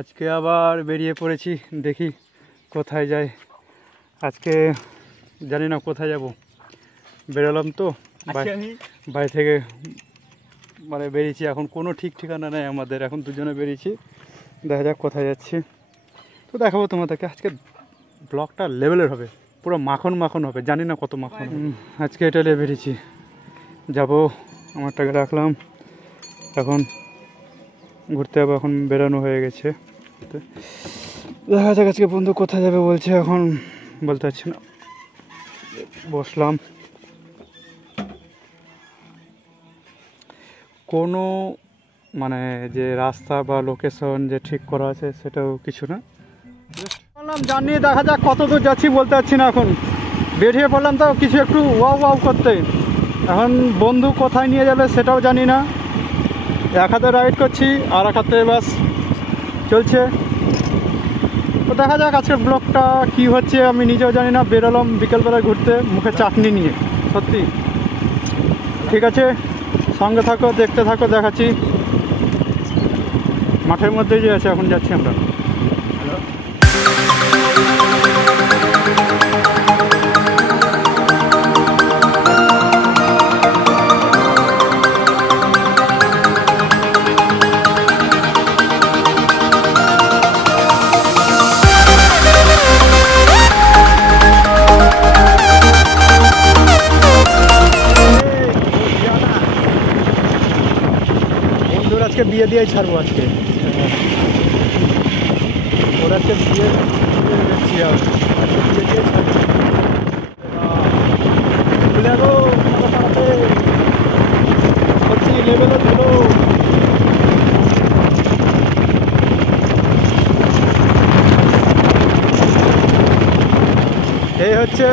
আজকে আবার বেরিয়ে পড়েছি, দেখি কোথায় যাই। আজকে জানি না কোথায় যাব। বেরোলাম তো বাড়ি থেকে, মানে বেরিয়েছি, এখন কোনো ঠিক ঠিকানা নেই আমাদের। এখন দুজনে বেরিয়েছি, দেখা যাক কোথায় যাচ্ছি। তো দেখাবো তোমাদেরকে। আজকে ব্লগটা লেভেলের হবে, পুরো মাখন মাখন হবে, জানি না কত মাখন। আজকে এটা বেরিয়েছি, যাব। আমার টাকা রাখলাম, এখন ঘুরতে যাবো। এখন বেরোনো হয়ে গেছে, দেখা যাক আজকে বন্ধু কোথায় যাবে বলছে, এখন বলতে পারছি না। বসলাম, কোনো মানে যে রাস্তা বা লোকেশন যে ঠিক করা আছে সেটাও কিছু না। বললাম জানি, দেখা যাক কত দূর যাচ্ছি বলতে পারছি না। এখন বেরিয়ে পড়লাম তো কিছু একটু ওয়াও ওয়াও করতে। এখন বন্ধু কোথায় নিয়ে যাবে সেটাও জানি না। এক হাতে রাইড করছি আর এক হাতে বাস চলছে। তো দেখা যাক আজকের ব্লগটা কি হচ্ছে, আমি নিজেও জানি না। বেরোলাম বিকেলবেলা ঘুরতে মুখে চাটনি নিয়ে, সত্যি। ঠিক আছে, সঙ্গে থাকো, দেখতে থাকো, দেখাচ্ছি। মাঠের মধ্যে যে আছে, এখন যাচ্ছি আমরা। আজকে বিয়ে দিয়ে ছাড়বো আজকে। ওর আজকে বিয়ে দিচ্ছি, আজকে বিয়ে দিয়ে ছাড়বো। সত্যি লেভেলে ধরো। এই হচ্ছে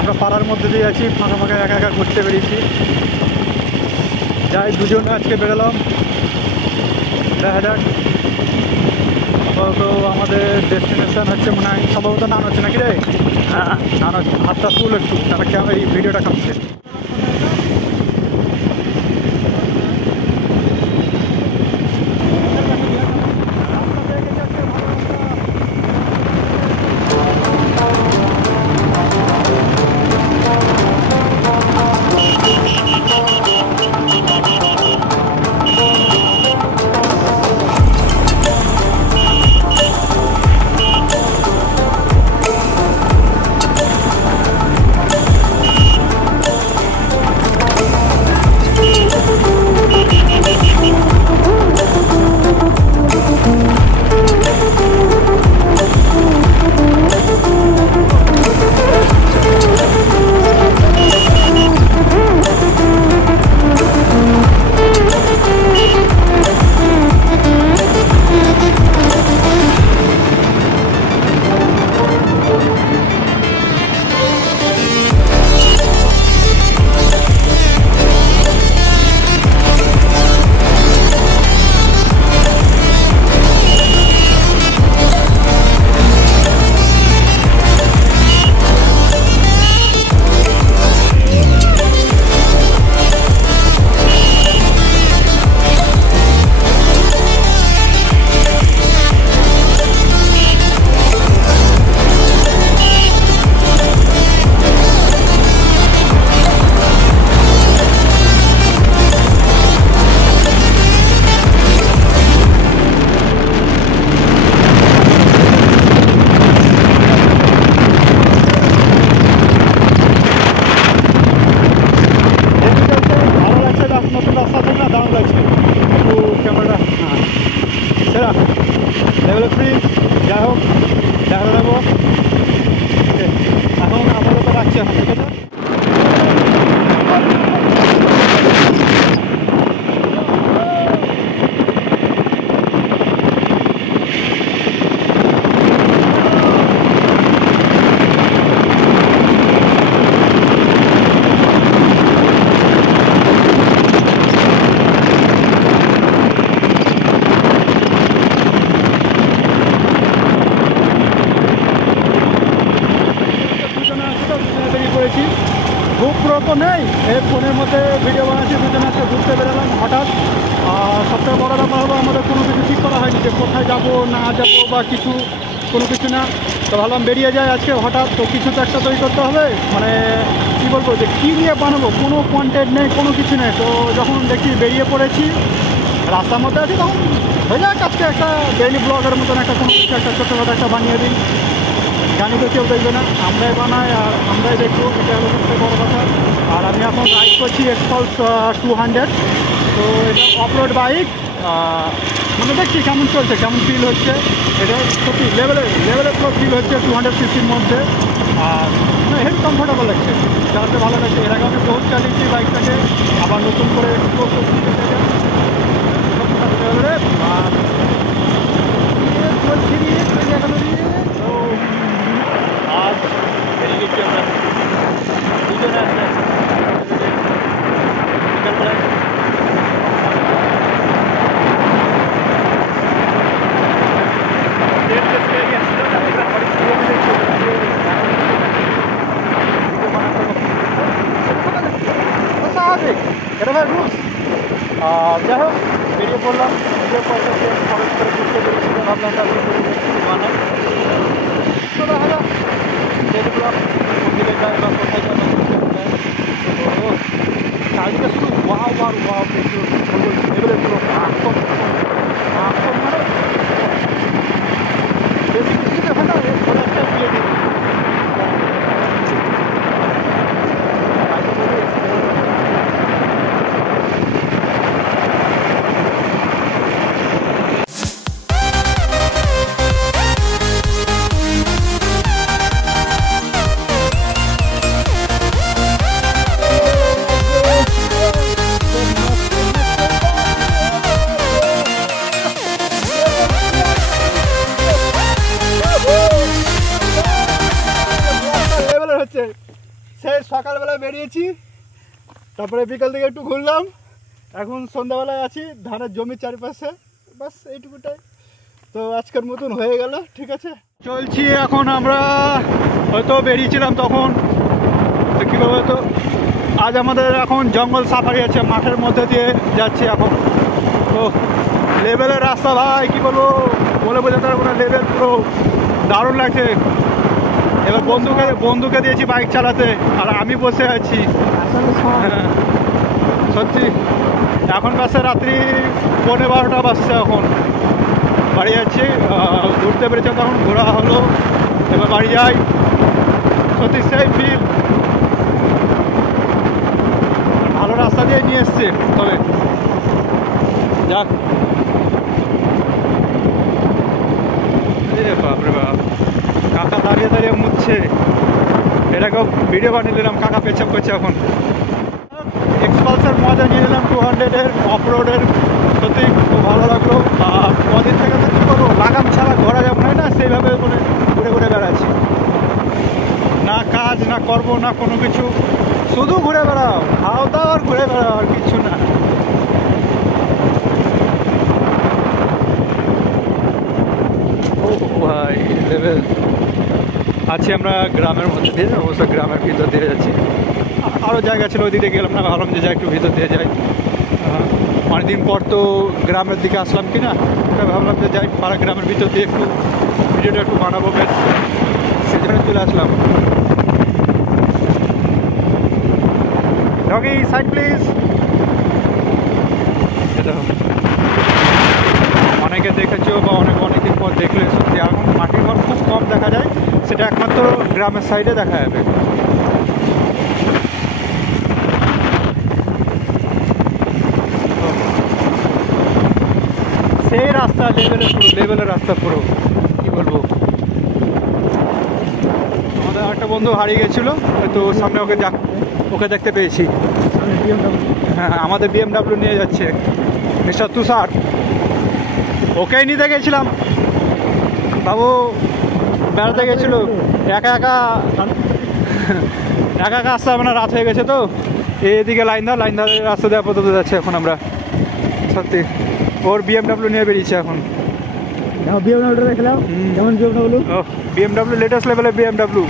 আমরা পাড়ার মধ্যে দিয়ে আছি, ফাঁকা ফাঁকা একা একা ঘুরতে বেরিয়েছি। যাই, দুজন আজকে বেরোলাম, দেখা যাক। তো আমাদের ডেস্টিনেশন হচ্ছে মনে হয় সম্ভবত নান হচ্ছে নাকি রে? হ্যাঁ, নান হচ্ছে। হাতটা ফুল একটু, তারা কেমন এই ভিডিওটা কাটছে। লেভেল ফ্রি, যাই হোক দেখা দেবো। এখন আপাতত রাখছি, এখন ঠিক আছে। বেরিয়ে পড়েছি। তো নেই, এই ফোনের মধ্যে ভিডিও বানাচ্ছি, দুজনে আজকে ঘুরতে বেরোলাম হঠাৎ। আর সবথেকে বড় ব্যাপার হলো আমাদের কোনো কিছু ঠিক করা হয়নি যে কোথায় যাবো না যাবো বা কিছু, কোনো কিছু না। তো ভাবলাম বেরিয়ে যায় আজকে হঠাৎ, তো কিছু তো একটা তৈরি করতে হবে, মানে কী বলবো যে কী নিয়ে বানাবো, কোনো কন্টেন্ট নেই, কোনো কিছু নেই। তো যখন দেখি বেরিয়ে পড়েছি, রাস্তার মধ্যে আছি, তখন হয়ে যাক আজকে একটা ডেইলি ব্লগের মতন একটা কোনো কিছু একটা ছোটোখাটো একটা বানিয়ে দিই। জানি তো কেউ দেখবে না, আমরাই বানাই আর আমরাই দেখবো, এটা হলো সবথেকে বড় কথা। আর আমি এখন রাইড করছি এক্সপালস 200। তো এটা অফরোড বাইক, মানে দেখছি কেমন চলছে, কেমন ফিল হচ্ছে। এটা সত্যি লেভেলের পুরো ফিল হচ্ছে 200 সিসির মধ্যে। আর মানে হেড কমফোর্টেবল লাগছে, চালাতে ভালো লাগছে। এর আগে আমি বহুত চালিয়েছি বাইকটাকে, আবার নতুন করে এক্সপ্লোর করছি এটাকে। আর চলছি নিয়ে এখনো দিয়ে। তো আজ বেরিয়ে গেছি আমরা দুজনে আসলে বিকালবেলায়। এটা ভাই রুলস। যাই হোক বেরিয়ে পড়লাম, বেরিয়ে পড়তে খরচ করে ঘুরতে বেরিয়েছিল, ভাবলাম তারপরে বানাই। তো দেখা যাক যেগুলো মন্দিরে যায় বা কোথায় যায় বা কোথায় যায়। তো চারিদিকে শুধু ওয়াও আর ওয়াও, কিন্তু লেভেলের পুরো আকর্ষণ মানে বেশি কিছু দেখে না, ঘরে একটা দিয়ে দিই। সেই সকালবেলায় বেরিয়েছি, তারপরে বিকাল থেকে একটু ঘুরলাম, এখন সন্ধ্যাবেলায় আছি ধানের জমির চারিপাশে, বাস এইটুকুটাই। তো আজকের মতন হয়ে গেল, ঠিক আছে চলছি। এখন আমরা হয়তো বেরিয়েছিলাম তখন, তো কী বলবো, তো আজ আমাদের এখন জঙ্গল সাফারি আছে, মাঠের মধ্যে দিয়ে যাচ্ছি এখন। তো লেভেলের রাস্তা ভাই, কী বলবো, বলে বোঝাতে পারবো না, লেভেল পুরো দারুণ লাগছে। এবার বন্ধুকে দিয়েছি বাইক চালাতে, আর আমি বসে আছি। সত্যি এখন বাসে রাত্রি 11:30 বাজছে, এখন বাড়ি যাচ্ছি। ঘুরতে পেরেছিলাম তখন, ঘোরা হলো, এবার বাড়ি যাই। সত্যি সেই ফিল, ভালো রাস্তা দিয়ে নিয়ে এসছে। তবে যাক, বাপরে বাপ, কাকা দাঁড়িয়ে দাঁড়িয়ে মুছছে, এটাকেও ভিডিও বানিয়ে দিলাম, কাকা পেছাপ করছে এখন। এক্সপালসের মজা নিয়ে নিলাম 200-এর অফরোডের, সত্যি খুব ভালো লাগলো। আর কদিন থেকে তো কী করবো, লাগাম ছাড়া ঘোরা যাবে না, সেইভাবে মানে ঘুরে ঘুরে বেড়াচ্ছি, না কাজ না করবো না কোনো কিছু, শুধু ঘুরে বেড়াও, খাও দাও আর ঘুরে বেড়াও, আর কিছু না। ও ভাই লেভেল আছি আমরা গ্রামের মধ্যে দিয়ে, অবশ্য গ্রামের ভিতর দিয়ে যাচ্ছি। আরও জায়গা ছিল, ওই দিকে গেলাম না, ভাবলাম যে যাই একটু ভিতর দিয়ে যাই। অনেকদিন পর তো গ্রামের দিকে আসলাম কি না, ভাবলাম যে যাই পাড়া গ্রামের ভিতর দিয়ে একটু ভিডিওটা একটু বানাবো, বেশ সেখানে চলে আসলাম। Doggy side please. অনেকে দেখেছো বা অনেকদিন পর দেখলে, সত্যি এখন মাটির ঘর খুব কম দেখা যায়, সেটা একমাত্র গ্রামের সাইডে দেখা যাবে। সেই রাস্তা লেভেলের রাস্তা পুরো, কী বলবো। আমাদের একটা বন্ধু হারিয়ে গেছিলো, তো সামনে ওকে দেখতে পেয়েছি। হ্যাঁ, আমাদের BMW নিয়ে যাচ্ছে মিস্টার তুষার, ওকেই নিতে গেছিলাম। বাবু বেড়াতে গেছিল, একা একা আসতে হবে না, রাত হয়ে গেছে। তো এদিকে লাইনধার রাস্তা দিয়ে আপাতত যাচ্ছে এখন আমরা। সত্যি ওর BMW নিয়ে বেরিয়েছে এখন। BMW লেটেস্ট লেভেলের BMW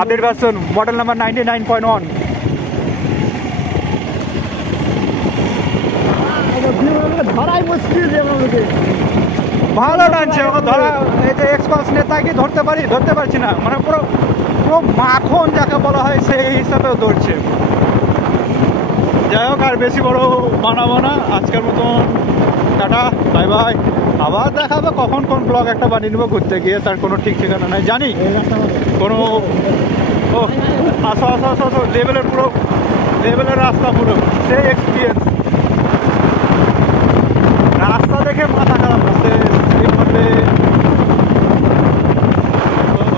update version, model number 99.1। ধরাই মুশকিল যে আমাকে ভালো টানছে ওকে ধরা। এই যে এক্সপার্ট নেতাকে ধরতে পারছি না, মানে পুরো পুরো মাখন যাকে বলা হয় সেই হিসাবেও ধরছে। যাই হোক, আর বেশি বড় বানাবো না, আজকের মতন টাটা, বাই বাই। আবার দেখাবো কখন কোন ব্লগ একটা বানিয়ে নেবো ঘুরতে গিয়ে, তার কোনো ঠিক ঠিকানা নাই। জানি কোনো ও আসো আসো আসো আসো, লেভেলের রাস্তা, পুরো সেই এক্সপিরিয়েন্স। রাস্তা দেখে মাথা খারাপ হচ্ছে,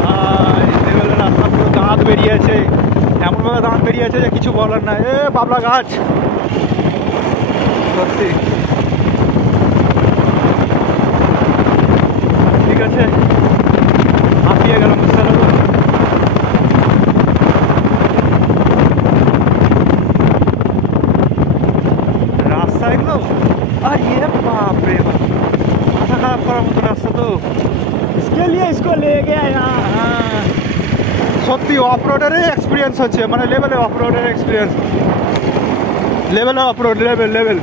ভাই লেভেলের রাস্তা, পুরো দাঁত বেরিয়েছে, এমনভাবে দাঁত বেরিয়েছে যে কিছু বলার নাই। বাবলা গাছ সত্যি। ঠিক আছে, হাঁপিয়ে গেলাম বুঝতে পারবো। রাস্তা এগুলো আর বাপরে বাপ, মাথা খারাপ করার মতো রাস্তা তো। इसके लिए इसको ले गया यहाँ। সত্যি অফ রোডেরই এক্সপিরিয়েন্স হচ্ছে, মানে লেভেলে অফ রোডের এক্সপিরিয়েন্স, লেভেলে অফ রোড, লেভেল।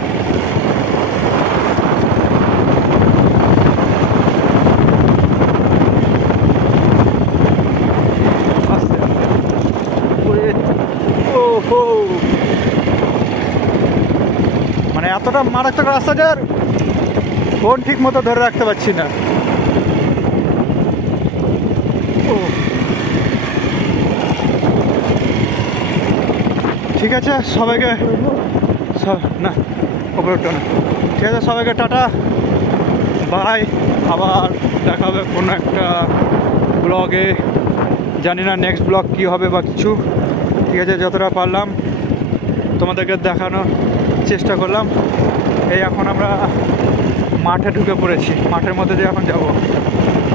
মানে এতটা মারাত্মক রাস্তা যে ফোন ঠিক মতো ধরে রাখতে পারছি না। ঠিক আছে সবাইকে, না ওপরটা না, ঠিক আছে সবাইকে টাটা বাই। আবার দেখা হবে কোনো একটা ব্লগে, জানি না নেক্সট ব্লগ কী হবে বা কিছু। ঠিক আছে, যতটা পারলাম তোমাদেরকে দেখানোর চেষ্টা করলাম। এই এখন আমরা মাঠে ঢুকে পড়েছি, মাঠের মধ্যে দিয়ে এখন যাবো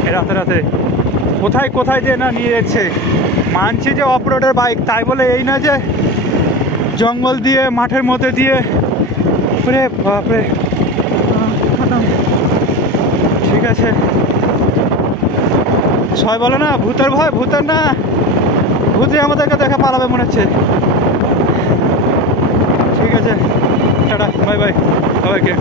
এই রাতে। কোথায় যে না নিয়ে যাচ্ছে। মানছি যে অফ রোডের বাইক, তাই বলে এই না যে জঙ্গল দিয়ে মাঠের মধ্যে দিয়ে। বাপরে, ঠিক আছে, সবাই বলে না ভূতের ভয়, ভূতের না, ভূতে আমাদেরকে দেখে পালাবে মনে হচ্ছে। ঠিক আছে, টাটা, বাই বাই সবাইকে।